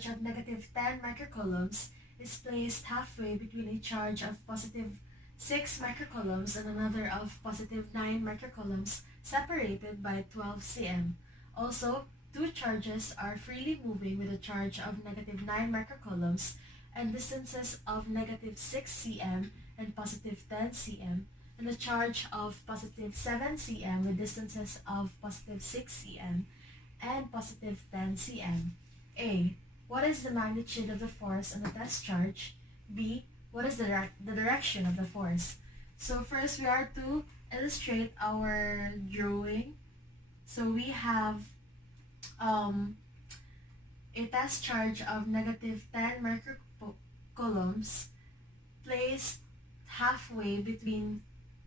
charge of negative 10 microcoulombs is placed halfway between a charge of positive 6 microcoulombs and another of positive 9 microcoulombs separated by 12 cm. Also, two charges are freely moving with a charge of negative 9 microcoulombs and distances of negative 6 cm and positive 10 cm, and a charge of positive 7 cm with distances of positive 6 cm and positive 10 cm. A. What is the magnitude of the force on the test charge? B. What is the direction of the force? So first we are to illustrate our drawing. So we have a test charge of negative 10 microcoulombs placed halfway between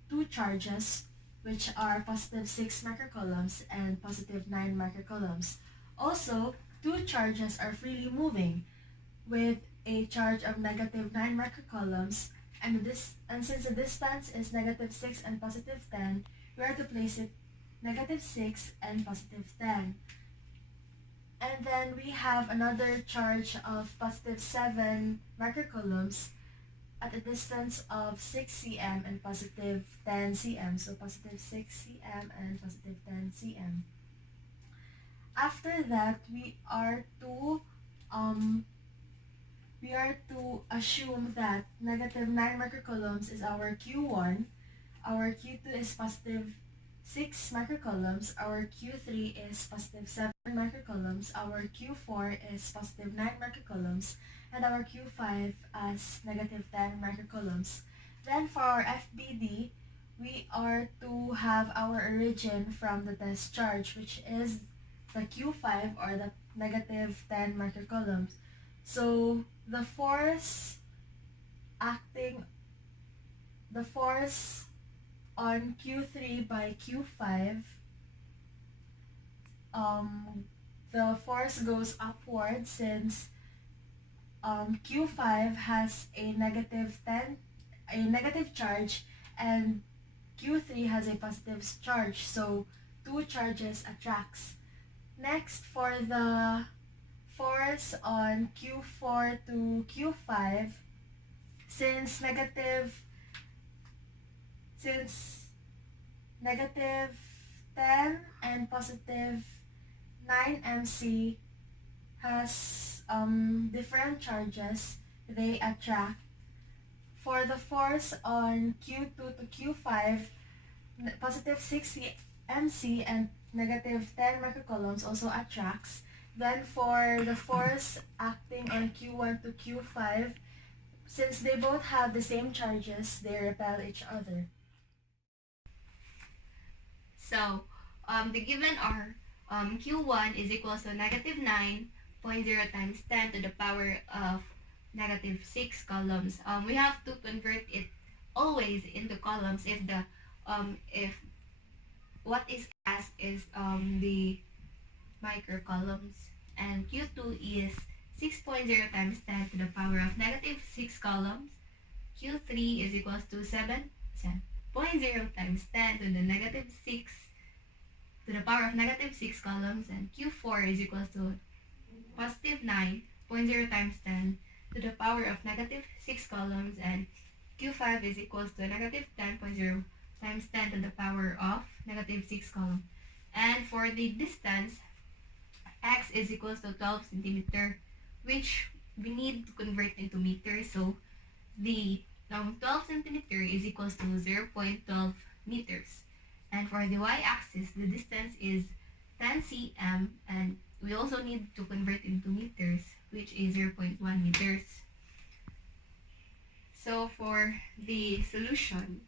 two charges, which are positive 6 microcoulombs and positive 9 microcoulombs. Also, two charges are freely moving with a charge of negative 9 microcoulombs, and since the distance is negative 6 and positive 10, we are to place it negative 6 and positive 10. And then we have another charge of positive 7 microcoulombs at a distance of 6 cm and positive 10 cm. So positive 6 cm and positive 10 cm. After that, we are to assume that negative 9 microcoulombs is our Q1, our Q2 is positive 6 microcoulombs, our Q3 is positive 7 microcoulombs, our Q4 is positive 9 microcoulombs, and our Q5 as negative 10 microcoulombs. Then for our FBD, we are to have our origin from the test charge, which is the Q5 or the negative 10 microcoulombs. So the force on Q3 by Q5, the force goes upward since Q5 has a negative charge and Q3 has a positive charge, so two charges attracts. Next, for the force on Q4 to Q5, since negative 10 and positive 9 mc has different charges, they attract. For the force on Q2 to Q5, positive 6 mc and negative 10 microcoulombs also attracts. Then for the force acting on Q1 to Q5, since they both have the same charges, they repel each other. So, the given are Q1 is equals to negative 9.0 times 10 to the power of negative 6 coulombs. We have to convert it always into coulombs if the if what is asked is the microcoulombs, and Q2 is 6.0 times 10 to the power of negative 6 coulombs. Q3 is equals to 7.0 times 10 to the negative 6 to the power of negative 6 coulombs, and Q4 is equals to positive 9.0 times 10 to the power of negative 6 coulombs, and Q5 is equals to negative 10.0 times 10 to the power of negative 6 coulombs. And for the distance, x is equals to 12 centimeter, which we need to convert into meters. So the 12 centimeter is equals to 0.12 meters. And for the y-axis, the distance is 10 cm, and we also need to convert into meters, which is 0.1 meters. So for the solution,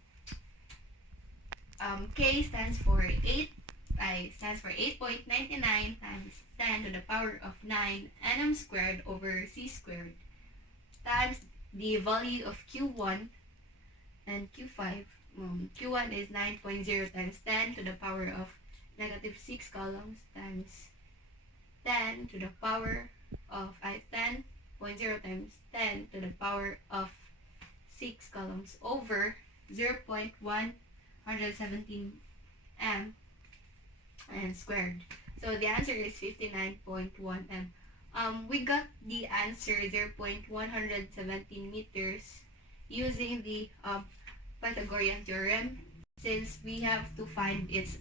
K stands for 8.99 times 10 to the power of 9 nm squared over c squared times the value of Q1 and Q5. Q1 is 9.0 times 10 to the power of negative 6 coulombs times 10 to the power of 10.0 times 10 to the power of 6 coulombs over 0.117 m and squared. So the answer is 59.1 m. We got the answer 0.117 meters using the Pythagorean theorem, since we have to find its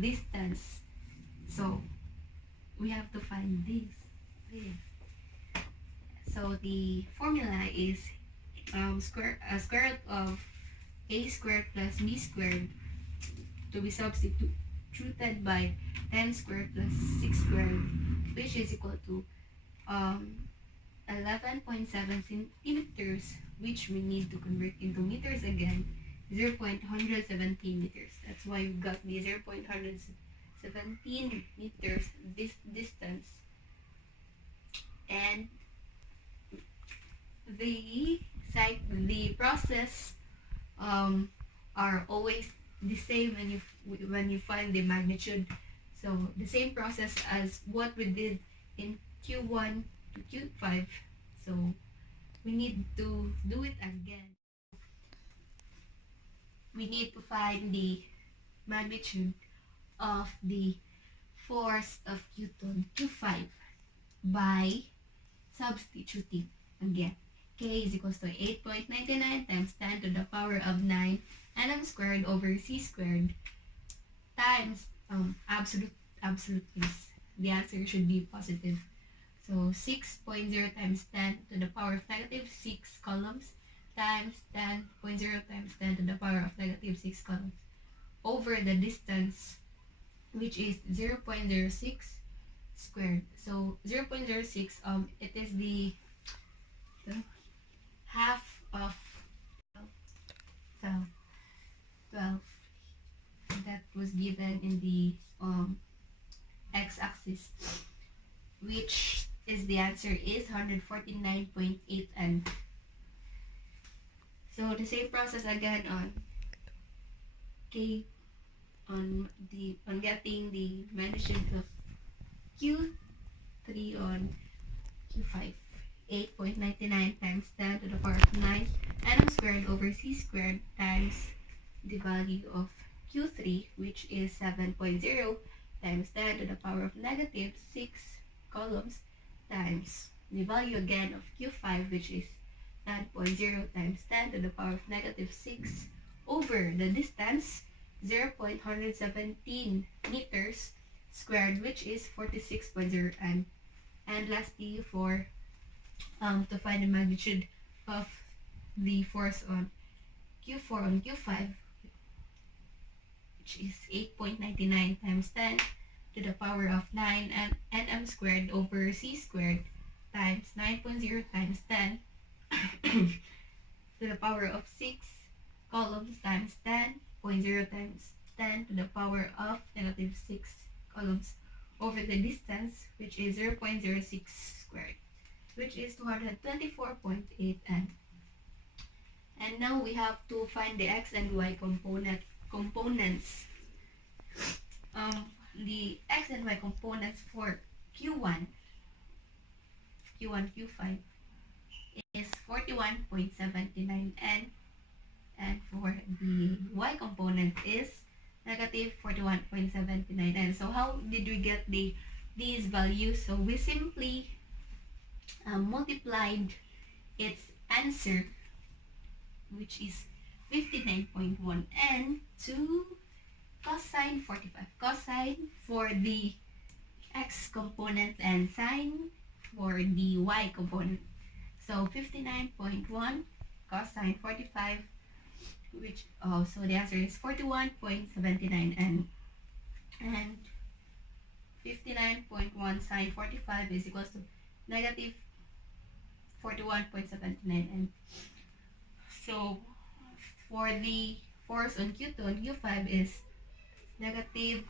distance. So we have to find this. So the formula is square root of a squared plus b squared to be substituted by 10 squared plus 6 squared, which is equal to 11.7 centimeters, which we need to convert into meters again, 0.117 meters. That's why we got the 0.117 meters this distance. And the process are always the same when you find the magnitude. So the same process as what we did in Q1 to Q5. So we need to do it again. We need to find the magnitude of the force of Q2 and Q5 by substituting again. K is equals to 8.99 times 10 to the power of 9 nm squared over c squared times absolute case. The answer should be positive. So 6.0 times 10 to the power of negative 6 coulombs times 10.0 times 10 to the power of negative 6 coulombs over the distance, which is 0.06 squared. So 0.06, it is the half of 12 that was given in the x-axis, which is the answer is 149.8 n. So the same process again on K, on getting the magnitude of Q3 on Q5. 8.99 times 10 to the power of 9 nm squared over c squared times the value of Q3, which is 7.0 times 10 to the power of negative 6 coulombs times the value again of Q5, which is 9.0 times 10 to the power of negative 6 over the distance 0.117 meters squared, which is 46.0 n. And lastly, for to find the magnitude of the force on Q4 on Q5, which is 8.99 times 10 to the power of 9 nm squared over c squared times 9.0 times 10 to the power of 6 coulombs times 10.0 times 10 to the power of negative 6 coulombs over the distance, which is 0.06 squared, which is 224.8 n. And now we have to find the x and y components. The x and y components for Q1, Q5 is 41.79 n, and for the y component is negative 41.79 n. So how did we get these values? So we simply multiplied its answer, which is 59.1 n, to cosine 45. Cosine for the x component and sine for the y component. So 59.1 cosine 45, which so the answer is 41.79 n, and 59.1 sine 45 is equals to negative 41.79 n. So for the force on Q2 and Q5 is negative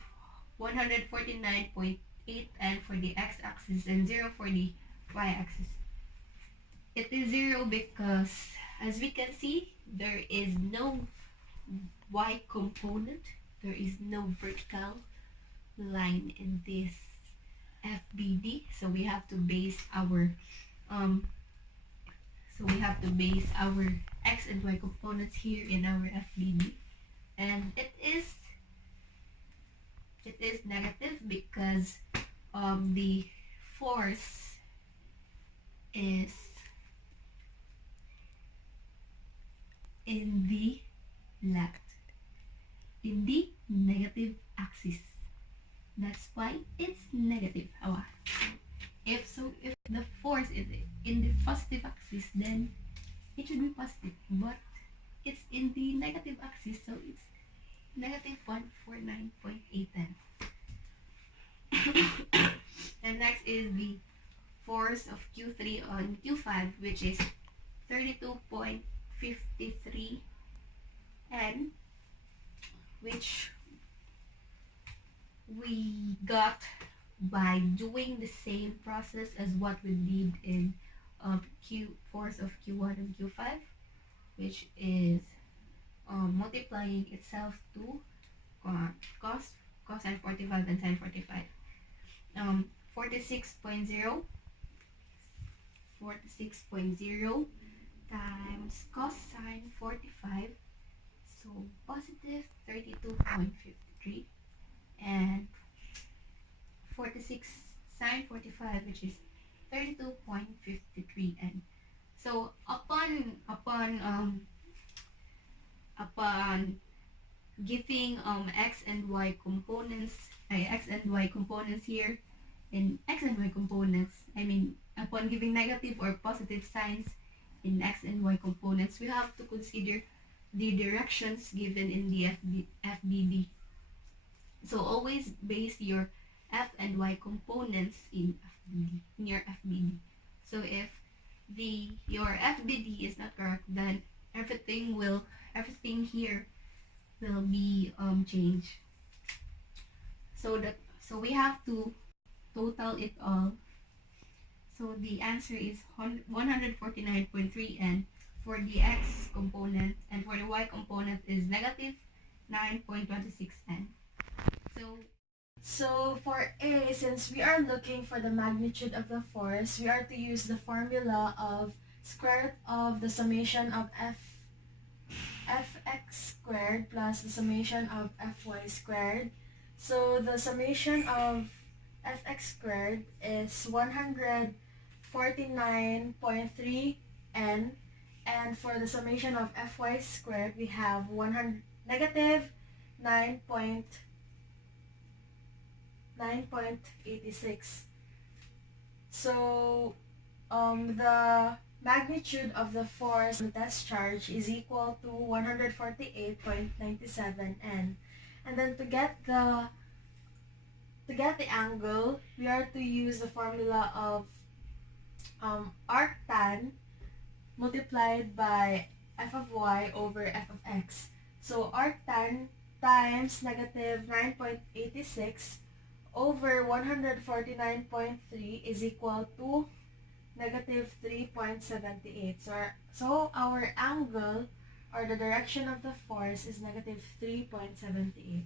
149.8 n for the x-axis and 0 for the y-axis. It is 0 because, as we can see, there is no y component, there is no vertical line in this FBD, so we have to base our x and y components here in our FBD, and it is negative because the force is in the left, in the negative axis. That's why it's negative. If the force is in the positive axis, then it should be positive. But it's in the negative axis, so it's negative 149.810. And next is the force of Q3 on Q5, which is 32.53 N, which we got by doing the same process as what we did in force of Q1 and Q5, which is multiplying itself to cosine 45 and sine 45. 46.0 times cosine 45, so positive 32.53, and 46 sine 45, which is 32.53 n. So upon giving x and y components here, in x and y components, I mean upon giving negative or positive signs in x and y components, we have to consider the directions given in the FBD. So always base your f and y components in your FBD. So if your FBD is not correct, then everything here will be changed. So we have to total it all. So the answer is 149.3 n for the x component, and for the y component is negative 9.26 n. So for A, since we are looking for the magnitude of the force, we are to use the formula of square root of the summation of fx squared plus the summation of fy squared. So the summation of fx squared is 149.3 n, and for the summation of fy squared we have negative 9.86. So the magnitude of the force on the test charge is equal to 148.97 n. And then to get the angle, we are to use the formula of arctan multiplied by f of y over f of x. So arctan times negative 9.86 over 149.3 is equal to negative 3.78. So our angle, or the direction of the force, is negative 3.78.